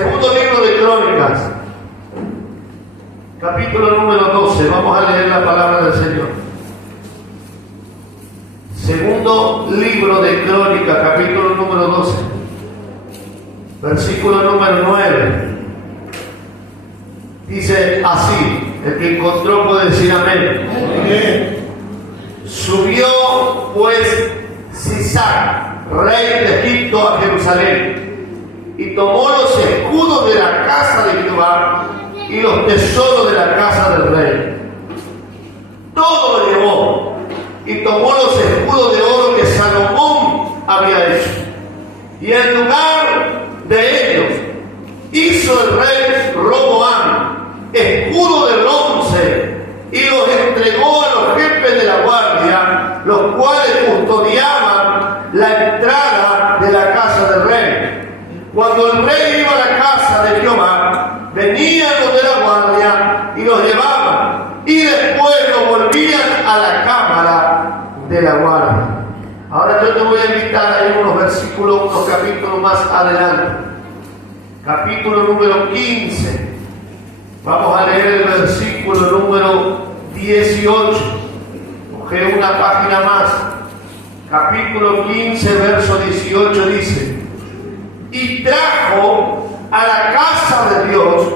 Segundo libro de Crónicas, capítulo número 12. Vamos a leer la palabra del Señor. Segundo libro de Crónicas, capítulo número 12, versículo número 9. Dice así, el que encontró puede decir amén. Amén. Subió pues Sisac, rey de Egipto, a Jerusalén, y tomó los escudos de la casa de Jehová y los tesoros de la casa del rey. Todo lo llevó, y tomó los escudos de oro que Salomón había hecho, y en lugar de ellos hizo el rey Roboam escudo de bronce, y los entregó a los jefes de la guardia, los cuales custodiaban la entrada de la casa del rey. Cuando el rey iba a la casa de Jehová, venían los de la guardia y los llevaban, y después lo volvían a la cámara de la guardia. Ahora yo te voy a invitar a ir unos versículos, unos capítulos más adelante. Capítulo número 15. Vamos a leer el versículo número 18. Coge una página más. Capítulo 15, verso 18 dice: y trajo a la casa de Dios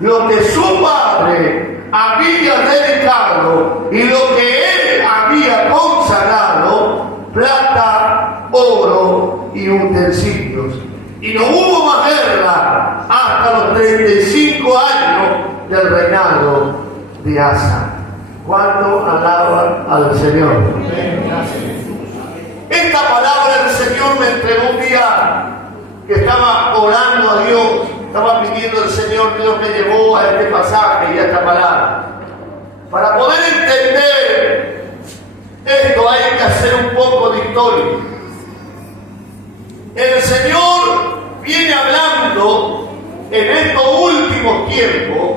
lo que su padre había dedicado y lo que él había consagrado, plata, oro y utensilios. Y no hubo más guerra hasta los 35 años del reinado de Asa. ¿Cuánto alaban al Señor? Esta palabra el Señor me entregó un día que estaba orando a Dios, estaba pidiendo al Señor. Dios me llevó a este pasaje y a esta palabra. Para poder entender esto hay que hacer un poco de historia. El Señor viene hablando en estos últimos tiempos,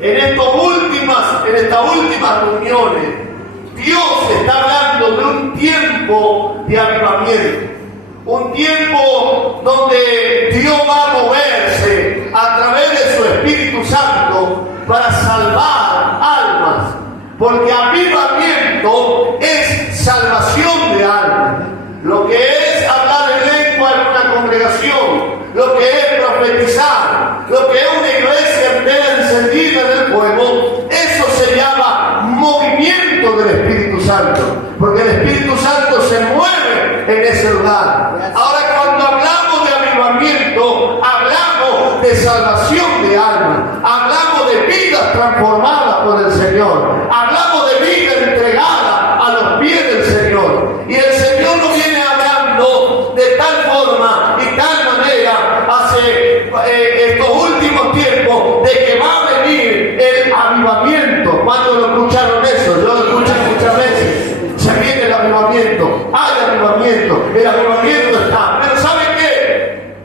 en estas últimas reuniones. Dios está hablando de un tiempo de avivamiento, un tiempo donde Dios va a moverse a través de su Espíritu Santo para salvar almas, porque avivamiento es salvación de almas. Lo que es hablar en lengua en una congregación, lo que es profetizar, lo que es una iglesia entera encendida en el fuego, eso se llama movimiento del Espíritu Santo, porque el Espíritu Santo se mueve en ese lugar. Ahora, cuando hablamos de avivamiento, hablamos de salvación de almas, hablamos de vidas transformadas por el Señor, hablamos de vida entregada a los pies del Señor. Y el Señor no viene hablando de tal forma y tal manera hace estos últimos tiempos de que va a venir el avivamiento. ¿Cuándo lo escucharon eso? Yo lo escuché muchas veces. Se viene el avivamiento, hay avivamiento, el avivamiento está. Pero ¿saben qué?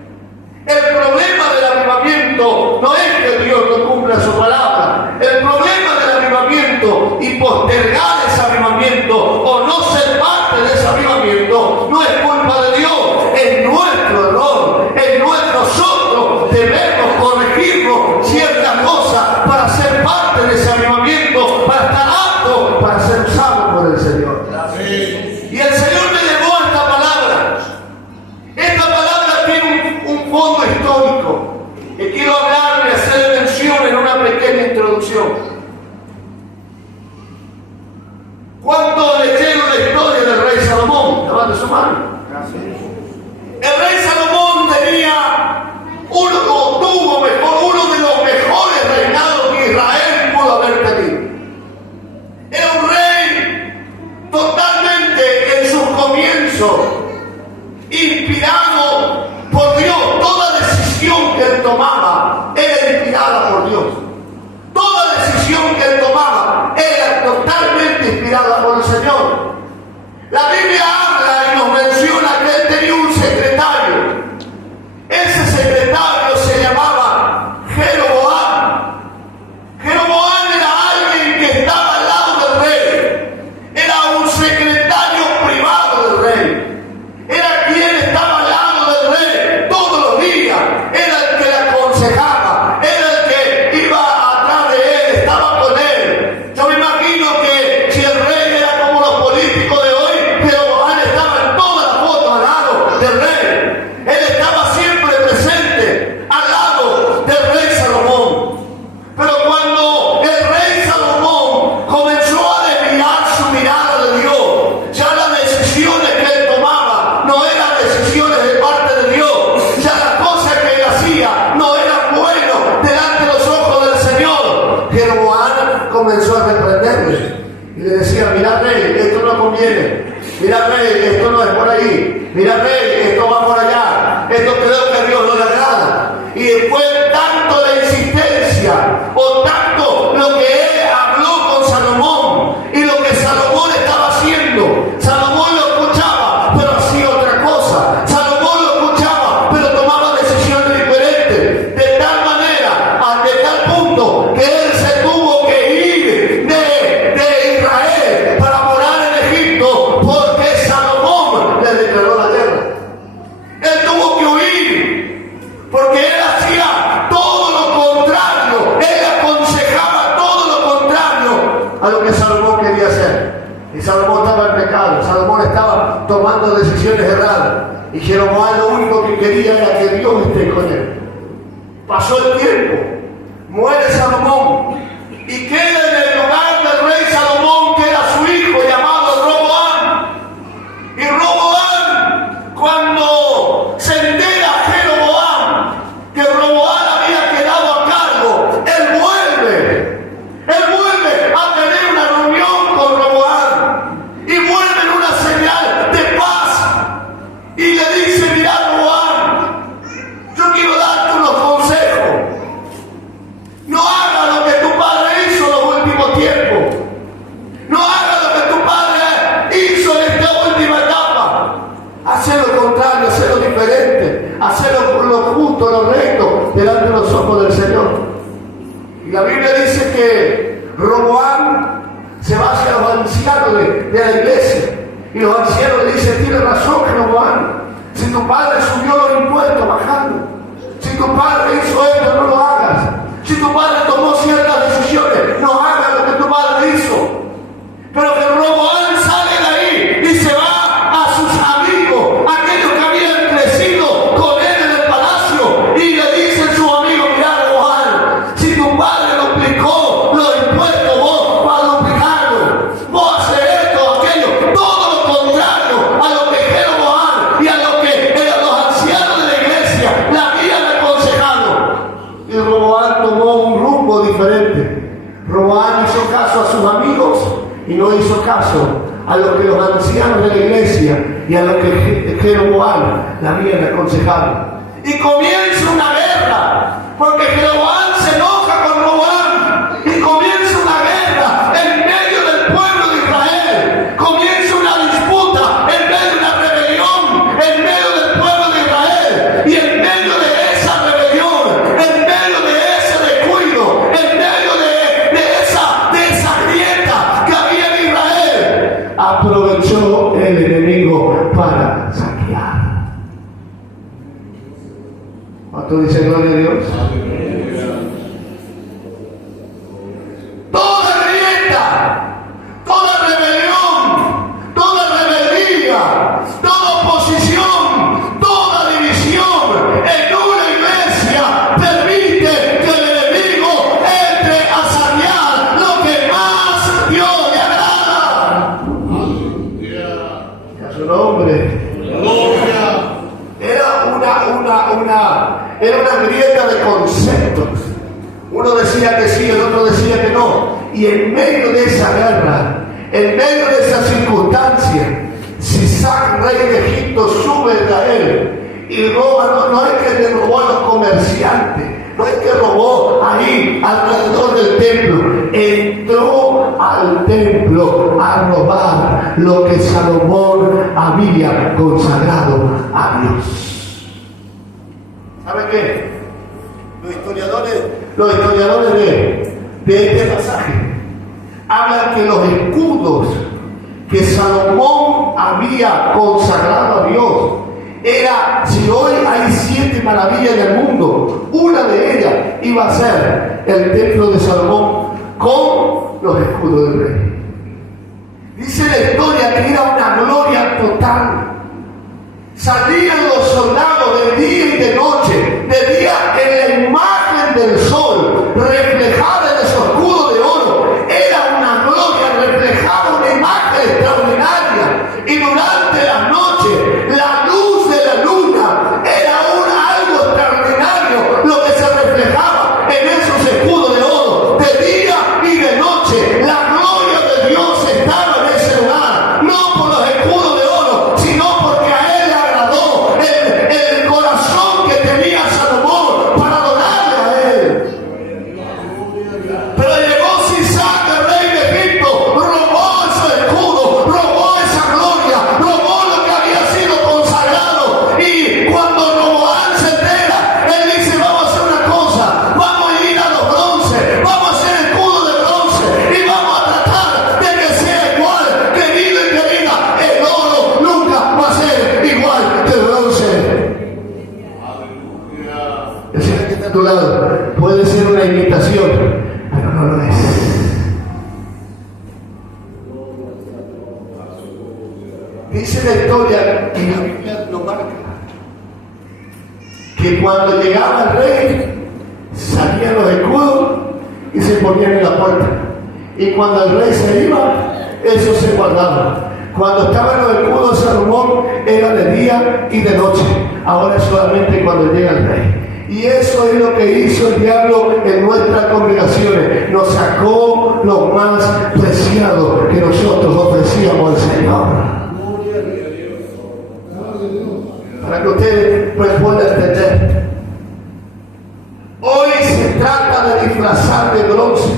El problema del avivamiento no es que Dios no cumpla su palabra. El problema del avivamiento y postergar ese avivamiento o no ser parte de ese avivamiento no es culpa de Dios, es nuestro error, es nosotros debemos corregirnos ciertas cosas para ser parte de ese avivamiento, para estar aptos para ser usados por el Señor. Y el Señor me llevó a esta palabra. Esta palabra tiene un fondo histórico que quiero hablar y hacer mención en una pequeña introducción. ¿Cuánto leyeron la historia del rey Salomón? Levante su mano. El rey Salomón tuvo uno de los mejores reinados que Israel pudo haber tenido. Era un rey totalmente en sus comienzos, inspirado por Dios. Toda decisión que él tomaba era inspirada por Dios. Toda decisión que él tomaba era totalmente inspirada por el Señor. La Biblia habla y nos menciona que él tenía un secretario. Ese secretario se llamaba Jeroboam. Jeroboam era alguien que estaba al lado del rey. Era un secretario privado del rey. Era quien estaba al lado del rey todos los días. Era el que le aconsejaba comenzó a reprenderle y le decía: mira, rey, esto no conviene, mira, rey, esto no es por ahí, mira, rey, esto va por allá, esto creo que a Dios no le agrada. Y fue tanto la insistencia o tanto lo que él habló con Salomón y lo que Salomón estaba haciendo. Salomón lo escuchaba, pero hacía otra cosa. Salomón lo escuchaba, pero tomaba decisiones diferentes. De tal manera, de tal punto, que él se tuvo que ir de Israel para morar en Egipto, porque Salomón le declaró la guerra. Él tuvo que huir, porque él hacía todo lo contrario, él aconsejaba todo lo contrario a lo que Salomón quería hacer. Y Salomón estaba en pecado, Salomón estaba tomando decisiones erradas, y Jeroboam lo único que quería era que Dios esté con él. Pasó el tiempo, muere Salomón, y queda en el lugar del rey Salomón, que era su hijo llamado Roboam. Y Roboam, cuando se entera Jeroboam que Roboam había quedado a cargo, él vuelve a tener una reunión con Roboam, y vuelve en una señal de paz, y le dice: mira, Roboam, yo quiero darte unos consejos. No hagas lo que tu padre hizo en los últimos tiempos. No hagas lo que tu padre hizo en esta última etapa. Hacer lo contrario, hacer lo diferente, hacer lo justo, lo recto delante de los ojos del Señor. Y la Biblia dice que Roboam se va hacia los ancianos de la iglesia, y los ancianos le dicen: tienes razón, Roboam, si tu padre subió los impuestos bajando, si tu padre hizo esto, no lo hagas. Si tu padre tomó ciertas decisiones, no hagas lo que tu padre hizo. Pero que Roboam sale de ahí y se va a sus amigos, aquellos que habían crecido con él en el palacio, y le dicen sus amigos: mira, Roboam, si tu padre duplicó los impuestos, vos vas a duplicarlo, vos haces esto, aquello, todo lo contrario a lo que Jeroboam y a lo que los ancianos de la iglesia le habían aconsejado. Y Roboam tomó un rumbo diferente. Roboam hizo caso a sus amigos y no hizo caso a lo que los ancianos de la iglesia y a lo que Jeroboam le habían aconsejado. Y comienza una guerra, porque Jeroboam se enoja con Roboam, y comienza una guerra en medio del pueblo de Israel. Comienza una disputa en medio de una rebelión en medio del pueblo de Israel, y en medio de esa rebelión, en medio de ese descuido, en medio de esa grieta que había en Israel, aprovechó el enemigo para saquear. ¿Cuánto dice gloria a Dios? Toda grieta, toda rebelión, toda rebeldía, toda oposición, toda división en una iglesia permite que el enemigo entre a saquear lo que más Dios le agrada. A su nombre. Era una grieta de conceptos. Uno decía que sí, el otro decía que no. Y en medio de esa guerra, en medio de esa circunstancia, Sisac, rey de Egipto, sube a Israel y roba. No es que le robó a los comerciantes, no es que robó ahí alrededor del templo. Entró al templo a robar lo que Salomón había consagrado a Dios. ¿Sabe qué? Los historiadores de este pasaje hablan que los escudos que Salomón había consagrado a Dios era, si hoy hay 7 maravillas en el mundo, una de ellas iba a ser el templo de Salomón con los escudos del rey. Dice la historia que era una gloria total. Salían los soldados de día y de noche, de día en la imagen del sol, reflejada en esos escudos de oro. Era una gloria, reflejaba una imagen extraordinaria. Y durante la noche, la luz de la luna era algo extraordinario, lo que se reflejaba en esos escudos de oro, de día y de noche. a tu lado, puede ser una imitación, pero no lo es. Dice la historia, y la Biblia lo marca, que cuando llegaba el rey, salían los escudos y se ponían en la puerta. Y cuando el rey se iba, eso se guardaba. Cuando estaban los escudos de Salomón, era de día y de noche. Ahora es solamente cuando llega el rey. Y eso es lo que hizo el diablo en nuestras congregaciones. Nos sacó lo más preciado que nosotros ofrecíamos al Señor. Para que ustedes pues puedan entender. Hoy se trata de disfrazar de bronce.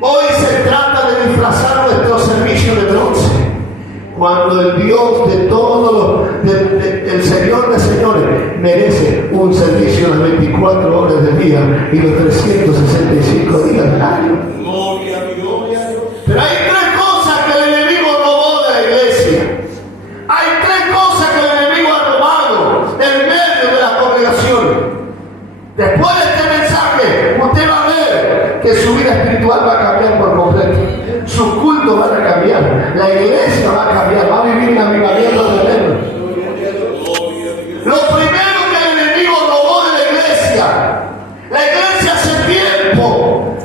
Hoy se trata de disfrazar nuestro servicio de bronce. Cuando el Dios de todos el Señor de señores merece un servicio las 24 horas del día y los 365 días del año. Gloria a Dios. Pero hay tres cosas que el enemigo robó de la iglesia. Hay tres cosas que el enemigo ha robado en medio de la congregación. Después de este mensaje, usted va a ver que su vida espiritual va a cambiar por completo. Sus cultos van a cambiar. La iglesia va a cambiar. Va a vivir un avivamiento tremendo. Lo primero que el enemigo robó de la iglesia hace tiempo,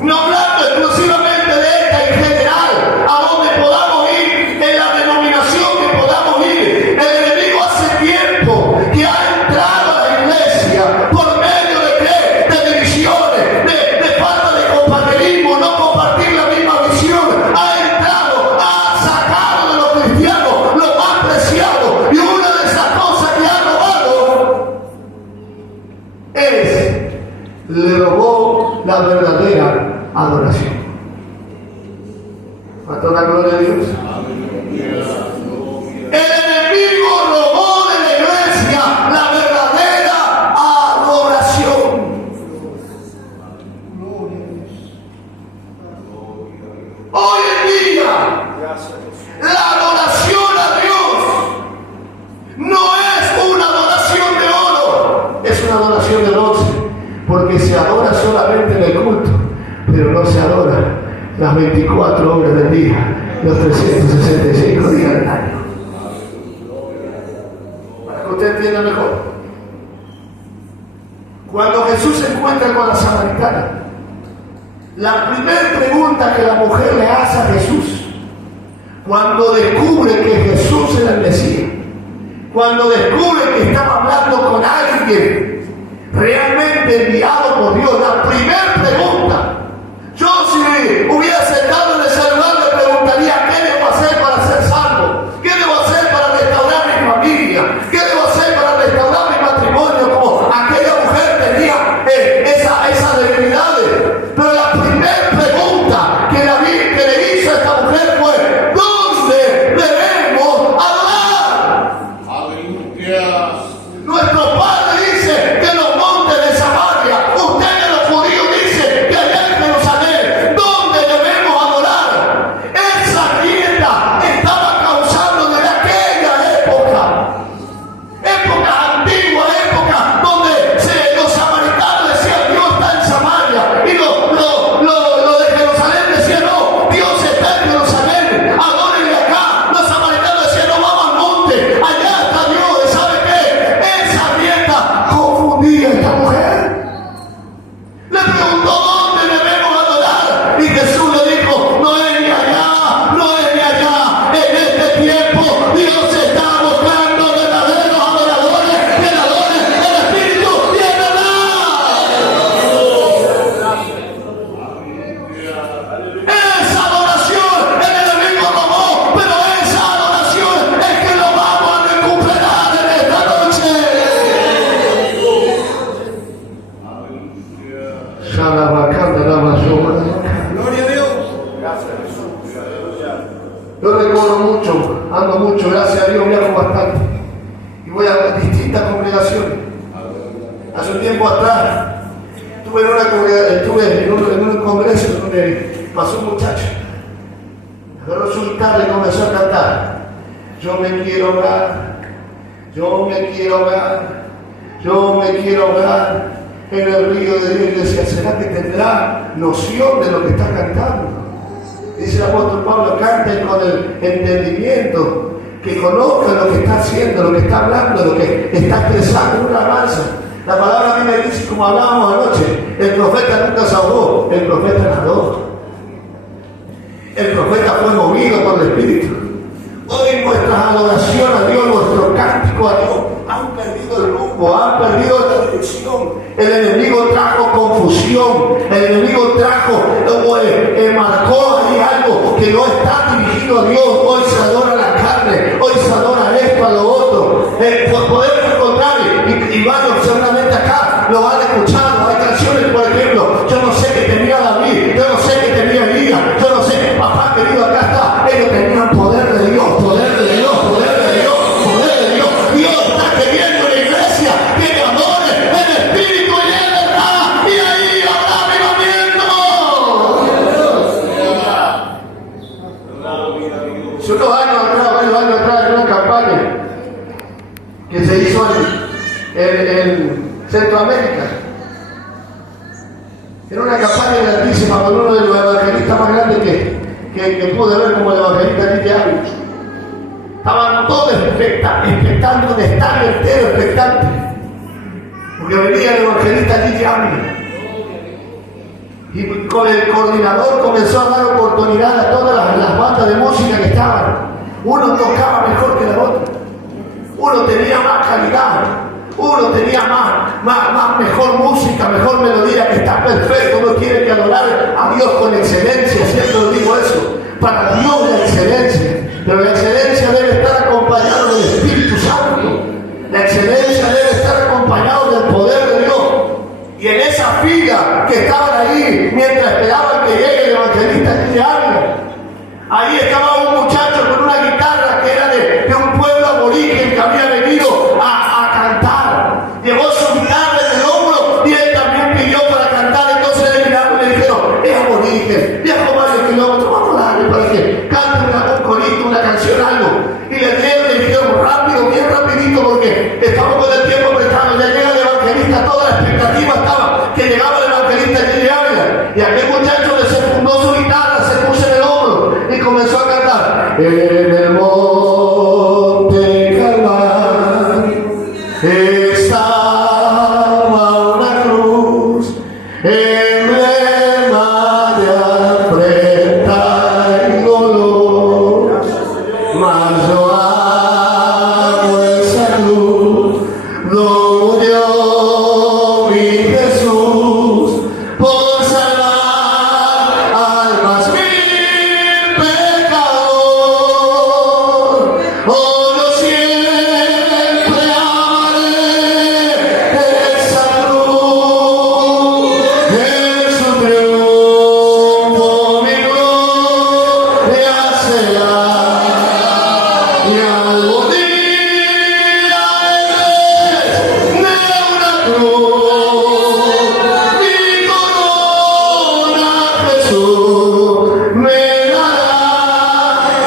no hablando exclusivamente de esta en general, a donde podamos ir, en la denominación que podamos ir. El enemigo hace tiempo que ha entrado a la iglesia por medio de divisiones, de falta de compañerismo, no compartir la misma visión. Ha entrado, ha sacado de los cristianos lo más preciado. Y una de esas cosas que ha robado le robó la verdadera adoración. ¿Cuánto la gloria a Dios? El enemigo robó de la iglesia la verdadera adoración. Hoy en día, la adoración a Dios no es una adoración de oro, es una adoración de bronce, porque se adora solamente en el culto, pero no se adora las 24 horas del día, los 365 días del año. Para que usted entienda mejor, cuando Jesús se encuentra con la samaritana, la primera pregunta que la mujer le hace a Jesús, cuando descubre que Jesús era el Mesías, cuando descubre que estaba hablando con alguien realmente enviado por Dios, la primera pregunta, yo si hubiera sentado en el celular le preguntaría: ¿qué debo hacer para ser salvo? ¿Qué debo hacer para restaurar mi familia? ¿Qué debo hacer para restaurar mi matrimonio? Como aquella mujer tenía esas debilidades. Pero la primera pregunta que le hizo a esta mujer fue: ¿dónde debemos adorar? Aleluya. Nuestro Padre dice que los montes de Samaria, ustedes los judíos dicen que allá en Jerusalén, ¿dónde debemos adorar? Esa grieta estaba causando desde aquella época antigua, época donde los samaritanos decían: Dios está en Samaria, y los de Jerusalén decían: no, Dios está en Jerusalén, adórenle acá. Los samaritanos decían: no, vamos al monte, allá está Dios. ¿Y sabe qué? Esa grieta confundía a esta mujer. Le preguntó: ¿dónde debemos adorar? Y Jesús le dijo: no es ni allá, no es ni allá. En este tiempo Dios está buscando verdaderos adoradores que le adoren en espíritu y en verdad. Esa adoración el enemigo robó, pero esa adoración es que lo vamos a recuperar en esta noche. Gloria a Dios. Yo recorro mucho, ando mucho, gracias a Dios viajo bastante. Y voy a distintas congregaciones. Hace un tiempo atrás estuve en un congreso donde pasó un muchacho. Agarró su guitarra y comenzó a cantar: yo me quiero ahogar, yo me quiero ahogar, yo me quiero ahogar. en el río de Dios. Iglesia, ¿será que tendrá noción de lo que está cantando? Dice el apóstol Pablo, canten con el entendimiento, que conozcan lo que está haciendo, lo que está hablando, lo que está expresando en una alabanza. La palabra a mí me dice, como hablábamos anoche, el profeta nunca se ahogó, el profeta nadó. El profeta fue movido por el Espíritu. Hoy nuestra adoración a Dios, nuestro cántico a Dios, han perdido el rumbo, han perdido la dirección. El enemigo trajo confusión, el enemigo trajo, marcó ahí algo que no está dirigido a Dios. Hoy se adora la carne, hoy se adora esto, a lo otro. Podemos encontrar, y varios seguramente acá lo han escuchado. Hay canciones, por ejemplo, yo no sé qué tenía David, yo no sé qué tenía Elías, yo no sé, papá querido, acá está. Ellos tenían poder de Dios, poder de Dios, poder de Dios, poder de Dios. Dios está queriendo una iglesia que te adore en espíritu y en verdad, y ahí habrá avivamiento. Hace unos años atrás, varios años atrás, en una campaña que se hizo en Centroamérica. Era una campaña grandísima con uno de los evangelistas más grandes que pude ver, como el evangelista Gigi Ávila. Estaban todos expectando, un estadio entero expectante, porque venía el evangelista Gigi Ávila. Y con el coordinador comenzó a dar oportunidad a todas las bandas de música que estaban. Uno tocaba mejor que la otra, uno tenía más calidad, uno tenía mejor música, mejor melodía, que está perfecto. Uno tiene que adorar a Dios con excelencia, siempre digo eso. Para Dios la excelencia, pero la excelencia debe estar acompañada del Espíritu Santo. La excelencia debe estar acompañada del poder de Dios. Y en esa fila que estaban ahí, mientras esperaban que llegue el evangelista Gigi Ávila, ahí estaba un muchacho con una guitarra que era de un pueblo aborigen que había venido a cantar. Llevó su guitarra en el hombro y él también pidió para cantar. Entonces le miraron y le dijeron, es aborigen, viajó varios kilómetros, vamos a darle para que cante un corito, una canción, algo. Y le dieron y le dijeron, rápido, bien rapidito, porque estamos con el tiempo prestado. Ya llega el evangelista, toda la expectativa estaba que llegaba el evangelista Gigi Ávila. Y aquel muchacho le se fundó su guitarra, se puso en el hombro y comenzó a cantar. En el monte Calvario estaba una cruz, emblema de afrenta y dolor, mas yo amo esa cruz, no murió mi Jesús por salvar almas mil pecador. Oh, yo siempre amaré esa cruz, en su triunfo mi gloria será, y algún día en vez de una cruz, mi corona Jesús me dará.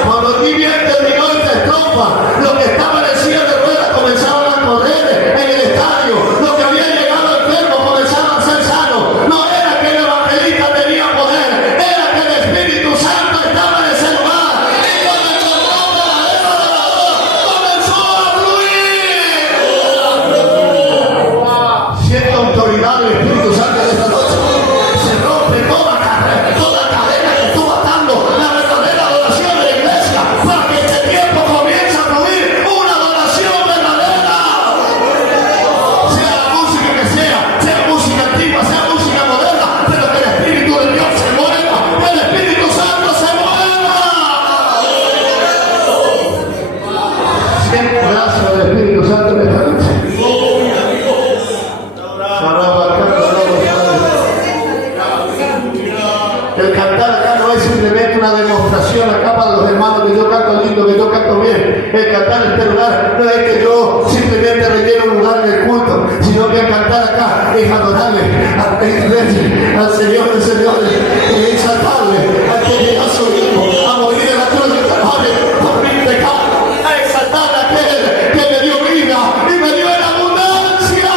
Cuando Tibi terminó esta estrofa, los que estaban en silla de ruedas comenzaron a correr en el estadio. Los que habían llegado enfermos comenzaron a ser sanos. No era que el evangelista tenía poder, era que el Espíritu Santo estaba en ese lugar. Y cuando el cordón verdadero adorador comenzó a fluir. Siento autoridad del Espíritu Santo en esta noche. Se rompe toda cadena que estuvo atando la verdadera adoración de la iglesia, para que este tiempo comience a fluir una adoración verdadera. Sea la música que sea música antigua, sea música moderna, pero que el Espíritu de Dios se mueva, que el Espíritu Santo se mueva. Siento gracias del Espíritu Santo en esta noche. El cantar acá no es simplemente una demostración acá para los hermanos que yo canto lindo, que yo canto bien. El cantar en este lugar no es que yo simplemente relleno un lugar en el culto, sino que el cantar acá es adorarle al Señor de señores, es exaltarle al que llegó a su hijo a morir en la cruz del Calvario por mi pecado, a exaltarle a aquel que me dio vida y me dio en abundancia.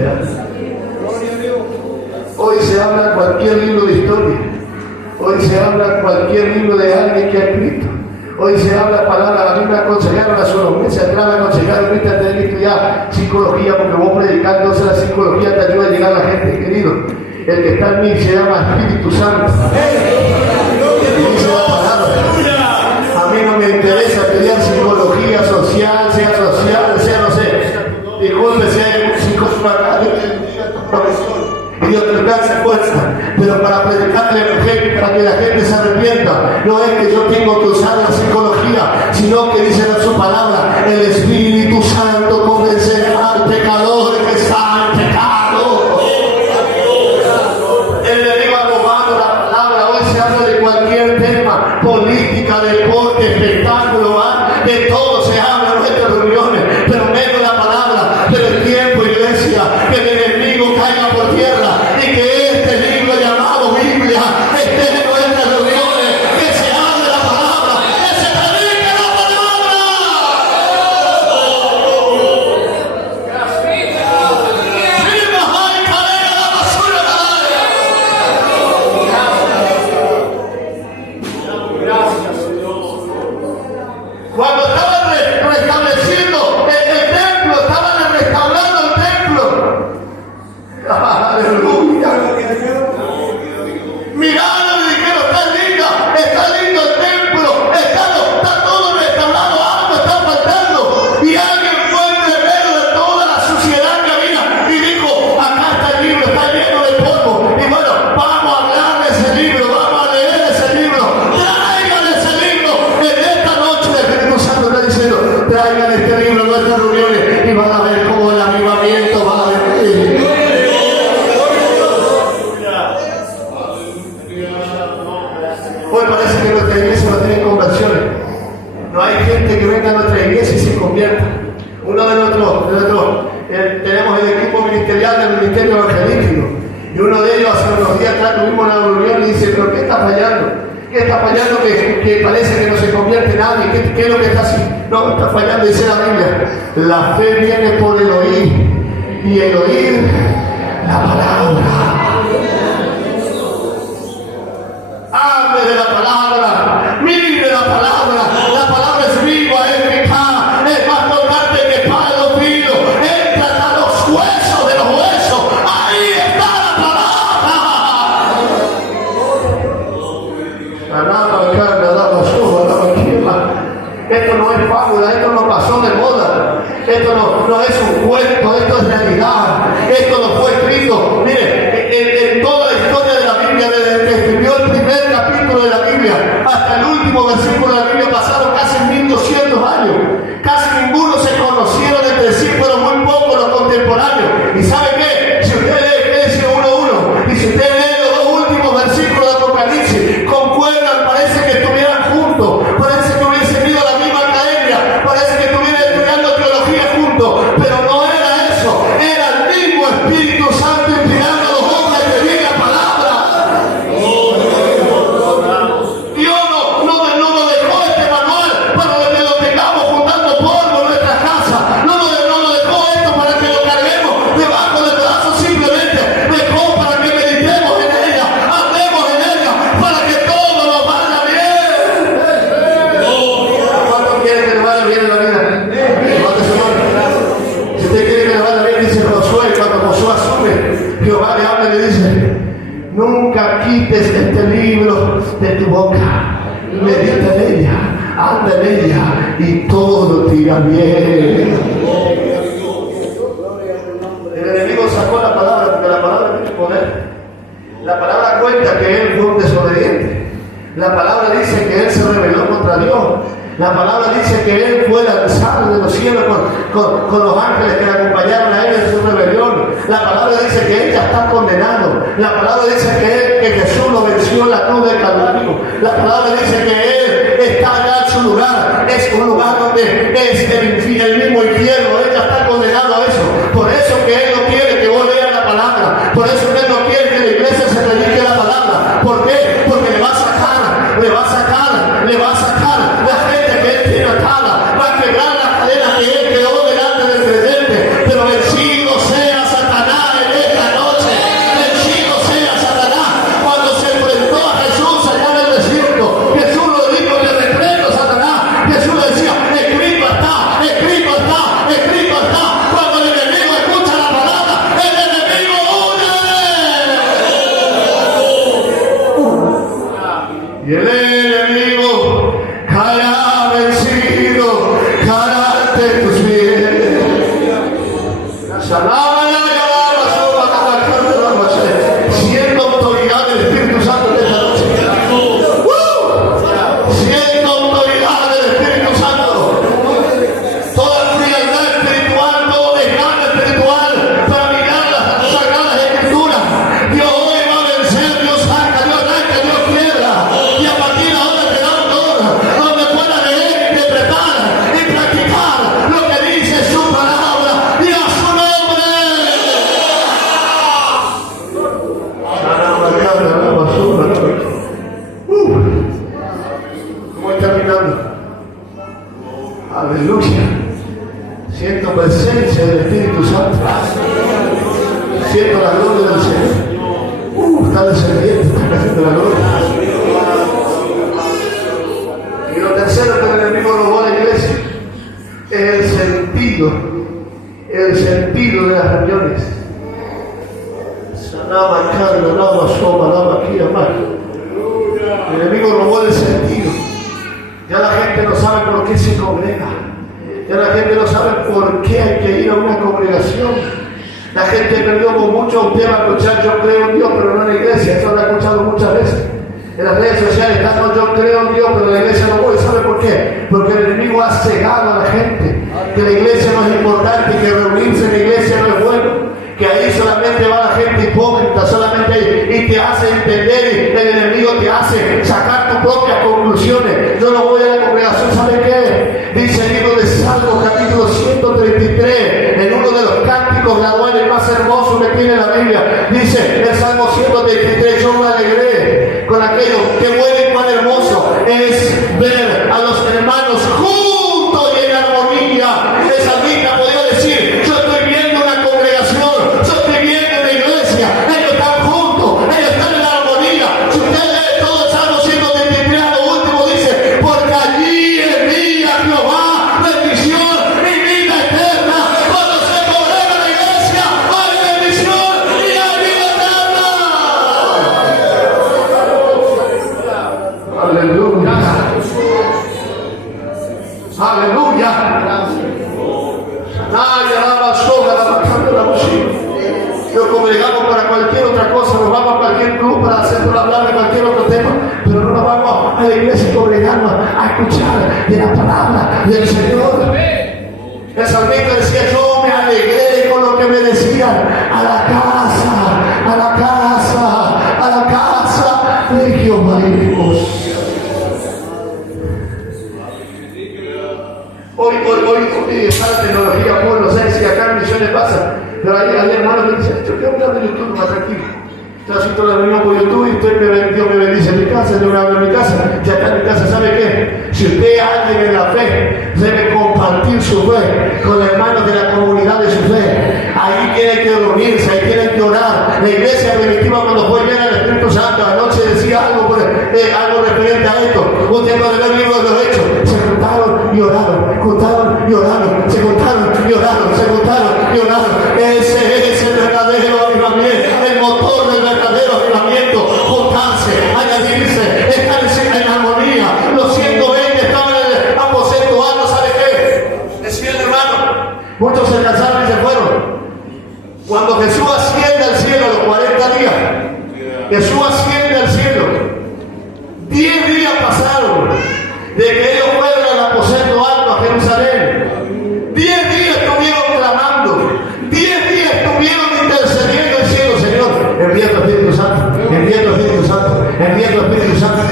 vida. Hoy se habla cualquier libro de historia. Hoy se habla cualquier libro de alguien que ha escrito. Hoy se habla palabras. A mí me aconsejaron hace unos meses atrás, me aconsejaron, viste, tener que estudiar psicología, porque vos predicás, entonces la psicología te ayuda a llegar a la gente, querido. El que está en mí se llama Espíritu Santo. Y dice la palabra. A mí no me interesa estudiar psicología social, sea no sé. Disculpe si hay un psicólogo acá, Dios te bendiga tu profesión. Y Dios te alcance fuerza, pero para predicarle el Evangelio, para que la gente se arrepienta, no es que yo tengo que usar la psicología, sino que dice en su palabra, el Espíritu Santo convencerá al pecador que está en pecado. El enemigo ha robado la palabra. Hoy se habla de cualquier tema, política, deporte, espectáculo, de todo se habla en nuestras reuniones, pero menos la palabra. Pero el tiempo, iglesia, que el enemigo caiga por tierra y que este libro llamado Biblia esté en nuestras reuniones, que se hable la palabra, que se predique la palabra. Cuando estaban restableciendo el templo, estaban restaurando el templo. Aleluya. Miraron y dijeron, está lindo el templo, está todo restaurado, algo está faltando. Y alguien fue en medio de toda la suciedad que había y dijo, acá está el libro, está lleno de polvo. Y bueno, vamos a hablar de ese libro, vamos a leer ese libro. Traigan ese libro. En esta noche el Espíritu Santo está diciendo, traigan este libro a nuestras reuniones y van a ver cómo el avivamiento va a venir. Hoy parece que nuestra iglesia no tiene conversiones. No hay gente que venga a nuestra iglesia y se convierta. Uno de nuestros tenemos el equipo ministerial del ministerio evangelístico. Y uno de ellos hace unos días atrás tuvimos una reunión y dice, pero ¿qué está fallando? ¿Qué está fallando que parece que no se convierte nadie? ¿Qué es lo que está haciendo? No, está fallando, dice la Biblia. La fe viene por el oír y el oír la palabra. Hable de la palabra, mire la palabra es viva, es eficaz, es más cortante que palo fino, entra hasta los huesos de los huesos, ahí está la palabra. Esto no es fábula, esto no pasó de moda, esto no es un cuento, esto es realidad, esto no fue escrito, mire, en toda la historia de la Biblia, desde que escribió el primer capítulo de la Biblia hasta el último versículo de la Biblia pasaron casi 1200 años, casi ninguno se conocieron entre sí, fueron muy pocos los contemporáneos. ¿Y sabe qué? Si usted lee Génesis 1:1 y si usted lee los dos últimos versículos de Apocalipsis, concuerdan, parece que estuvieran juntos, parece que hubiesen ido a la misma academia, parece que estuvieran estudiando teología juntos, pero no era eso, era el mismo Espíritu Santo inspirando a los hombres que viene la palabra. Dios no nos dejó este manual para que lo tengamos juntando polvo en nuestra casa, no nos dejó esto para que lo carguemos debajo del brazo, simplemente dejó para que meditemos en ella, andemos en ella, para que todo nos vaya bien. ¿Cuánto quiere que le vaya bien en la vida? Si usted quiere que le vaya bien, dice Josué, cuando Josué asume, Jehová le habla y le dice, nunca quites este libro de tu boca, medita en ella, anda en ella y todo te irá bien. El enemigo sacó la palabra porque la palabra tiene poder. La palabra cuenta que él fue un desobediente. La palabra dice que él se rebeló contra Dios. La palabra dice que él fue lanzado de los cielos con los ángeles que le acompañaron a él en su rebelión. La palabra dice que él ya está condenado. La palabra dice que Jesús lo venció en la cruz del Calvario. La palabra dice que él está allá en su lugar. Es un lugar donde es el mismo infierno. Él ya está condenado a eso. Por eso que él no quiere que vos leas la palabra. Por eso que él no quiere que la iglesia se predique la palabra. ¿Por qué? Porque le va a sacar la gente que él tiene atada, va a quebrar las cadenas que él quedó delante del creyente, pero vencido sea Satanás. Y el enemigo caerá vencido, caerá ante tus pies. Siento autoridad del Espíritu Santo de esta noche. Siento autoridad del Espíritu Santo. Toda frialdad espiritual, todo desgano espiritual para mirar las sagradas escrituras. Dios hoy va a vencer, Dios saca, Dios arranca, Dios quiebra. Y a partir de ahora te da un don donde puedas leer, interpretar y practicar lo que dice su palabra. Y a su nombre. ¿Cómo está terminando? Aleluya. Siento presencia del Espíritu Santo. Siento la gloria del Señor. Está descendiendo, está cayendo la gloria. Y lo tercero que el enemigo robó a la iglesia es el sentido de las reuniones. Sanaba, carga, lava, soma, lava, aquí, amar. El enemigo robó el sentido. Ya la gente no sabe por qué se congrega. Ya la gente no sabe por qué hay que ir a una congregación. La gente perdió con mucho un tema escuchar yo creo en Dios, pero no en la iglesia. Eso lo he escuchado muchas veces. En las redes sociales están no, yo creo en Dios, pero en la iglesia no voy. ¿Sabe por qué? Porque el enemigo ha cegado a la gente. Que la iglesia no es importante, que reunirse en la iglesia no es bueno. Que ahí solamente va la gente hipócrita, solamente ahí, y te hace entender, y el enemigo te hace sacar tus propias conclusiones. Yo no voy a la congregación, ¿sabe qué? Dice el libro de Salmos, capítulo 133, en uno de los cánticos graduales más hermosos que tiene la Biblia. Dice el Salmo 133, yo me alegré con aquello, qué bueno y cuán hermoso es ver a los hermanos juntos y en armonía. El salmista podía decir, yo estoy viendo una congregación, yo estoy viendo una iglesia, ellos están juntos, ellos están en armonía. Si usted lee todo el Salmo 133, lo último dice, porque allí envía Jehová bendición y vida eterna. Cuando se congrega la iglesia, hay bendición y hay vida eterna. Aleluya. Aleluya. Nos congregamos para cualquier otra cosa, nos vamos a cualquier club para hablar de cualquier otro tema, pero no nos vamos a la iglesia y congregarnos a escuchar de la palabra del Señor. El salmista decía, yo me alegré con lo que me decían, a la casa, a la casa, a la casa de Jehová iremos. Hoy está la tecnología, pues no sé si acá en Misiones pasa, pero hay hermanos que dicen, yo quiero hablar de YouTube más tranquilo. Yo así toda la reunión por YouTube y Dios me bendice en mi casa, yo me hablo en mi casa, ya está en mi casa, ¿sabe qué? Si usted es alguien en la fe, debe compartir su fe con hermanos de la comunidad de su fe. Ahí tiene que reunirse, ahí tiene que orar. La iglesia primitiva cuando fue llena del Espíritu Santo, anoche decía algo referente a esto. Usted puede ver el libro de los Hechos, se juntaron y oraron, juntaron y oraron, se juntaron y oraron, se juntaron y oraron. Ese es el verdadero avivamiento, el motor del verdadero avivamiento, juntarse, añadirse, estar en armonía. Los 120 estaban en el aposento alto, ¿sabe qué? Decía el hermano, muchos se cansaron y se fueron. Cuando Jesús asciende al cielo a los 40 días, Jesús asciende al cielo. 10 días pasaron de que ellos fueron al aposento alto a Jerusalén. 10 días estuvieron clamando. 10 días estuvieron intercediendo al cielo, Señor. Envía tu Espíritu Santo, envía tu Espíritu Santo, envía tu Espíritu Santo.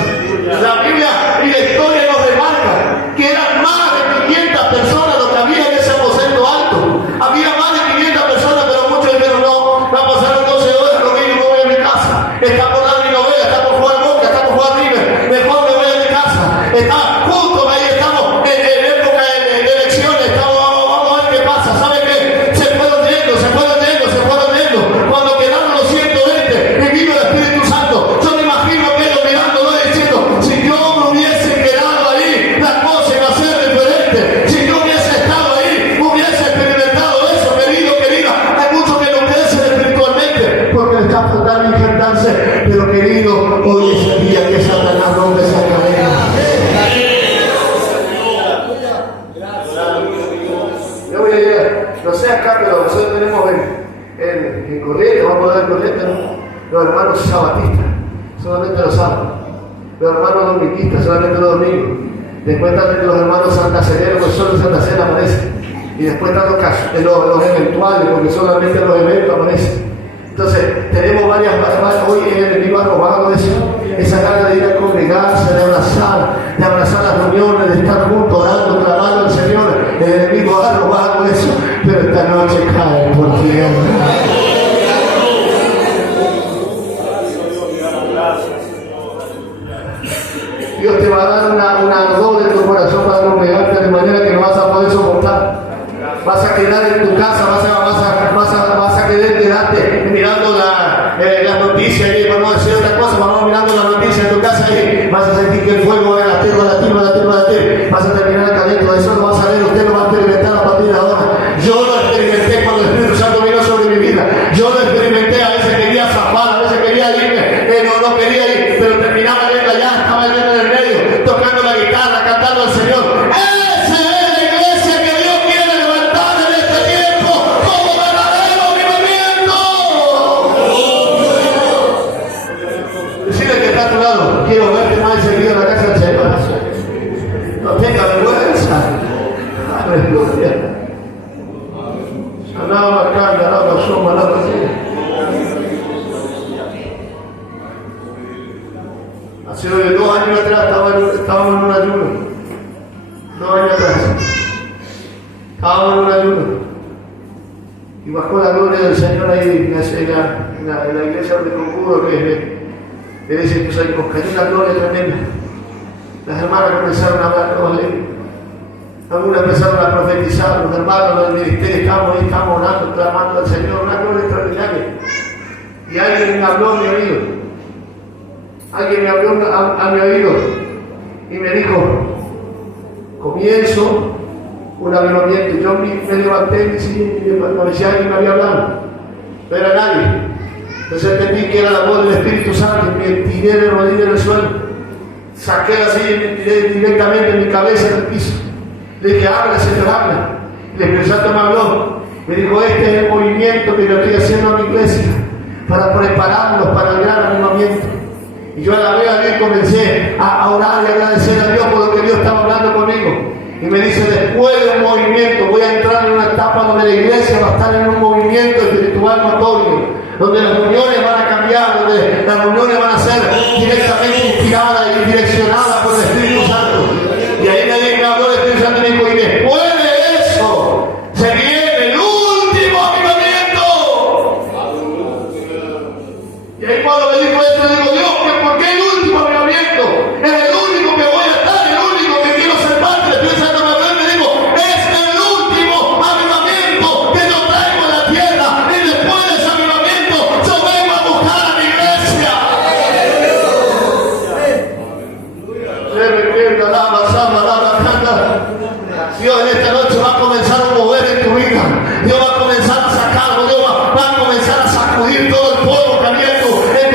La Biblia y la historia nos remarca que eran más de 500 personas lo que había en ese aposento alto. Había más de 500 personas, pero muchos dijeron, no, va a pasar 12 horas, lo mismo, me voy a mi casa. Está por dar mi novela, está por jugar Boca, está por jugar River, mejor me voy a mi casa. Está justo, ahí estamos en época de elecciones, vamos a ver qué pasa. ¿Sabe qué? Se fueron yendo. Cuando quedaron los 120 y vino el Espíritu Santo, yo me imagino que ellos mirándolo y diciendo, si yo me hubiese quedado ahí, la cosa iba a ser diferente. Si yo hubiese estado ahí, hubiese experimentado eso, querida. Hay muchos que no crecen espiritualmente porque les está faltando injertarse, pero querido, hoy es el día que Satanás rompe esa solamente los sábados. Los hermanos dominguistas, solamente los domingos. Después están los hermanos santaceneros, que solo en Santa Cena aparecen. Y después están los eventuales, porque solamente los eventos aparecen. Entonces, tenemos varias, hoy el enemigo ha robado eso, esa gana de ir a congregarse, de abrazar las reuniones, de estar juntos, orando, clamando al Señor. El enemigo ha robado eso, pero esta noche cae por tierra. Dios te va a dar una ardor en tu corazón para congregarte de manera que no vas a poder soportar. Vas a quedar en tu casa, vas a quedar delante mirando las noticias y para no decir otra cosa, vamos mirando las noticias en tu casa y vas a sentir que el fuego va a latir. Vas a terminar acá adentro, eso lo vas a ver, usted lo va a experimentar a partir de ahora. Yo lo experimenté cuando el Espíritu Santo vino sobre mi vida. Yo lo experimenté, a veces quería zafar, a veces quería irme, no quería ir, pero terminaba yendo allá, estaba yendo en el medio, tocando la guitarra, cantando al Señor. Quiero verte más seguido en la casa del Señor. No tenga vergüenza. Aleluya. Alaba, canta, alaba, soma, alaba. Hace 2 años atrás estábamos en un ayuno. 2 años atrás. Estábamos en un ayuno. Y bajó la gloria del Señor ahí en la iglesia donde concurro, que le dicen que soy con cayó una gloria tremenda. Las hermanas comenzaron a hablar nuevas lenguas. Algunas empezaron a profetizar. Los hermanos del ministerio estamos orando, clamando al Señor, una gloria extraordinaria. Y alguien me habló a mi oído. Alguien me habló a mi oído y me dijo: comienzo un avivamiento. Yo me levanté y me decía alguien me había hablado. No era nadie. Entonces entendí que era la voz del Espíritu Santo y me tiré de rodillas en el suelo. Saqué la silla y me tiré directamente en mi cabeza en el piso. Le dije: habla, Señor, habla. Y el Espíritu Santo me habló. Me dijo: este es el movimiento que yo estoy haciendo a mi iglesia para prepararlos para el gran avivamiento. Y yo a la vez a comencé a orar y agradecer a Dios por lo que Dios estaba hablando conmigo. Y me dice: después de un movimiento voy a entrar en una etapa donde la iglesia va a estar en un movimiento espiritual notorio, donde las reuniones van a cambiar, donde las reuniones van a ser directamente inspiradas y direccionadas por el Espíritu Santo. Y ahí me habló el Espíritu Santo y me dijo: y después de eso se viene el último avivamiento. Y ahí cuando me dijo esto, le digo: Dios, ¿por qué el último avivamiento? Es el único que voy a estar, el único que quiero ser parte. El Espíritu Santo me habló y me dijo: es el último avivamiento que yo traigo a la tierra. Y después de ese avivamiento yo vengo a buscar a mi iglesia. Dios en esta noche va a comenzar a mover en tu vida. Dios va a comenzar a sacarlo. Dios va a comenzar a sacudir todo el polvo que había en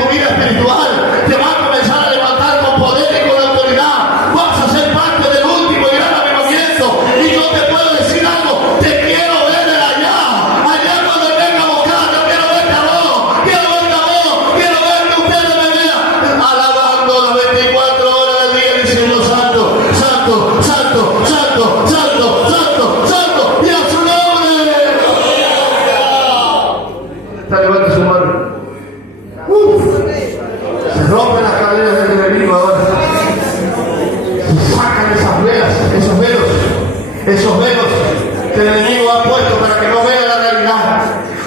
tu vida espiritual. Te va a comenzar a levantar con poder y con autoridad. Vas a ser parte del último y gran avivamiento. Y yo te puedo decir algo: te quiero ver allá. Allá cuando venga a buscar, yo quiero verte a vos. Quiero verte a vos. Quiero ver que ustedes me vean alabando las 24 horas del día, diciendo: santo, santo, santo, santo, santo, santo, santo, y a su nombre. Está, levanta su mano. Se rompen las cadenas del enemigo ahora. Se sacan esas velas, esos velos que el enemigo ha puesto para que no vea la realidad.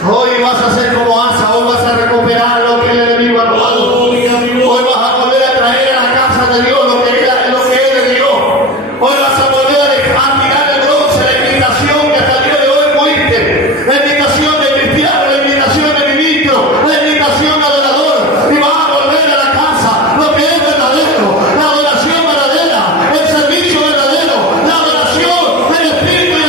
Hoy vas a ser como Asa, hoy vas a recuperar lo que el enemigo ha robado. Hoy vas a volver a traer a la casa de Dios lo que él le dio. Hoy vas a volver a tirar el bronce, la invitación que hasta el día de hoy fuiste. La invitación de cristiano, la invitación de ministro, la invitación de adorador. Y vas a volver a la casa lo que es verdadero, la adoración verdadera, el servicio verdadero, la adoración del Espíritu y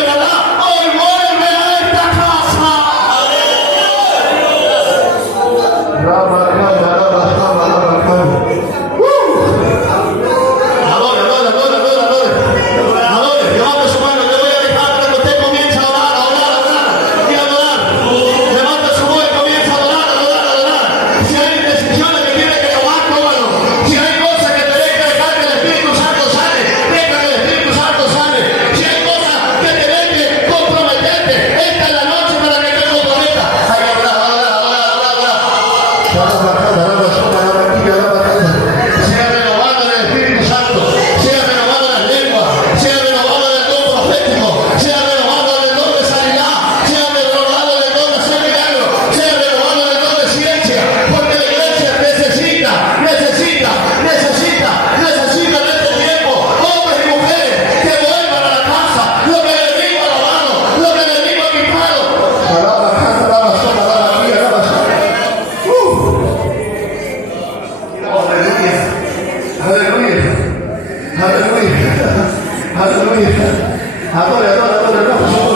Adora, adora, adora, adora.